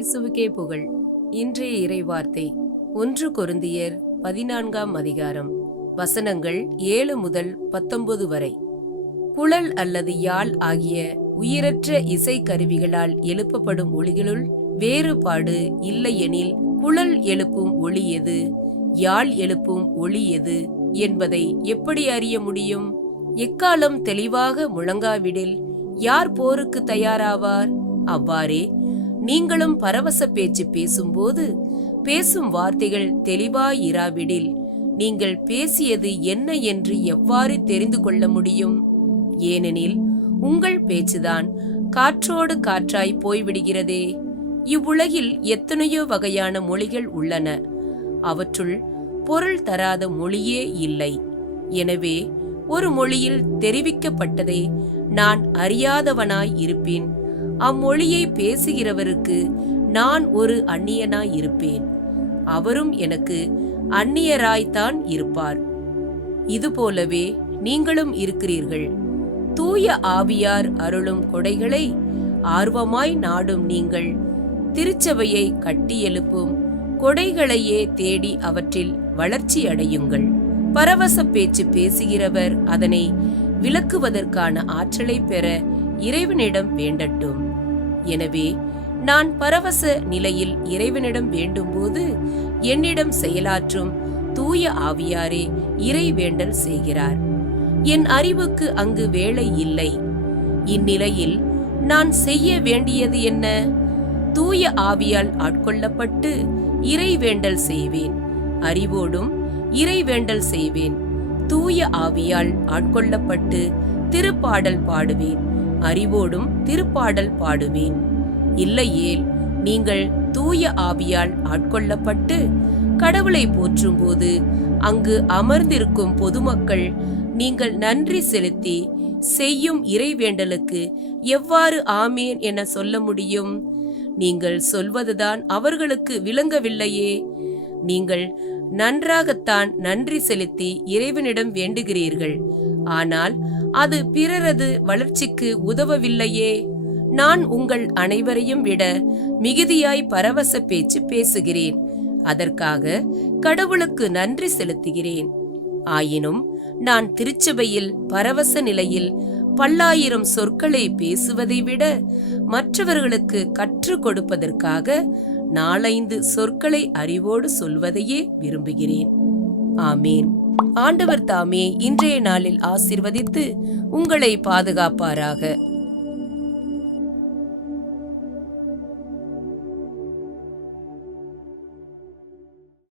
இயேசுவுக்கே புகழ். இன்றைய இறைவார்த்தை 1 கொரிந்தியர் 14ஆம் அதிகாரம், வசனங்கள் 7 முதல் 19 வரை. குழல் அல்லது யாழ் ஆகிய உயிரற்ற இசை கருவிகளால் எழுப்பப்படும் ஒலிகளுள் வேறுபாடு இல்லையெனில் குழல் எழுப்பும் ஒலி எது, யாழ் எழுப்பும் ஒலி எது என்பதை எப்படி அறிய முடியும்? எக்காலம் தெளிவாக முழங்காவிடில் யார் போருக்கு தயாராவார்? அவ்வாறே நீங்களும் பரவச பேச்சு பேசும்போது பேசும் வார்த்தைகள் தெளிவாயிராவிடில் நீங்கள் பேசியது என்ன என்று எவ்வாறு தெரிந்து கொள்ள முடியும்? ஏனெனில் உங்கள் பேச்சுதான் காற்றோடு காற்றாய் போய்விடுகிறதே. இவ்வுலகில் எத்தனையோ வகையான மொழிகள் உள்ளன, அவற்றுள் பொருள் தராத மொழியே இல்லை. எனவே ஒரு மொழியில் தெரிவிக்கப்பட்டதை நான் அறியாதவனாய் இருப்பேன், அம்மொழியை பேசுகிறவருக்கு நான் ஒரு அந்நியனாய் இருப்பேன், அவரும் எனக்கு அந்நியராய்த்தான் இருப்பார். இதுபோலவே நீங்களும் இருக்கிறீர்கள். தூய ஆவியார் அருளும் கொடைகளை ஆர்வமாய் நாடும் நீங்கள் திருச்சபையை கட்டியெழுப்பும் கொடைகளையே தேடி அவற்றில் வளர்ச்சி அடையுங்கள். பரவச பேச்சு பேசுகிறவர் அதனை விளக்குவதற்கான ஆற்றலை பெற இறைவனிடம் வேண்டட்டும். எனவே நான் பரவச நிலையில் இறைவனிடம் வேண்டும்போது என்னிடம் செயலாற்றும் தூய ஆவியாரே இறை வேண்டல் செய்கிறார். என் அறிவுக்கு அங்கு வேலை இல்லை. இந்நிலையில் நான் செய்ய வேண்டியது என்ன? தூய ஆவியால் ஆட்கொள்ளப்பட்டு இறை வேண்டல் செய்வேன், அறிவோடும் இறை வேண்டல் செய்வேன். தூய ஆவியால் ஆட்கொள்ளப்பட்டு திருப்பாடல் பாடுவேன், அறிவோடும் திருப்பாடல் பாடுவேன். இல்லையேல் நீங்கள் தூய ஆவியால் ஆட்கொள்ளப்பட்டு கடவுளை போற்றும் போது அங்கு அமர்ந்திருக்கும் பொதுமக்கள் நீங்கள் நன்றி செலுத்தி செய்யும் இறைவேண்டலுக்கு எவ்வாறு ஆமேன் என சொல்ல முடியும்? நீங்கள் சொல்வதுதான் அவர்களுக்கு விளங்கவில்லையே. நீங்கள் நன்றாகத்தான் நன்றி செலுத்தி இறைவனிடம் வேண்டுகிறீர்கள், ஆனால் அது பிறரது வளர்ச்சிக்கு உதவவில்லையே. நான் உங்கள் அனைவரையும் விட மிகுதியாய் பரவச பேச்சு பேசுகிறேன், அதற்காக கடவுளுக்கு நன்றி செலுத்துகிறேன். ஆயினும் நான் திருச்சபையில் பரவச நிலையில் பல்லாயிரம் சொற்களை பேசுவதை விட மற்றவர்களுக்கு கற்றுக் கொடுப்பதற்காக 4-5 சொற்களை அறிவோடு சொல்வதையே விரும்புகிறேன். ஆமேன். ஆண்டவர் தாமே இன்றைய நாளில் ஆசீர்வதித்து உங்களை பாதுகாப்பாராக.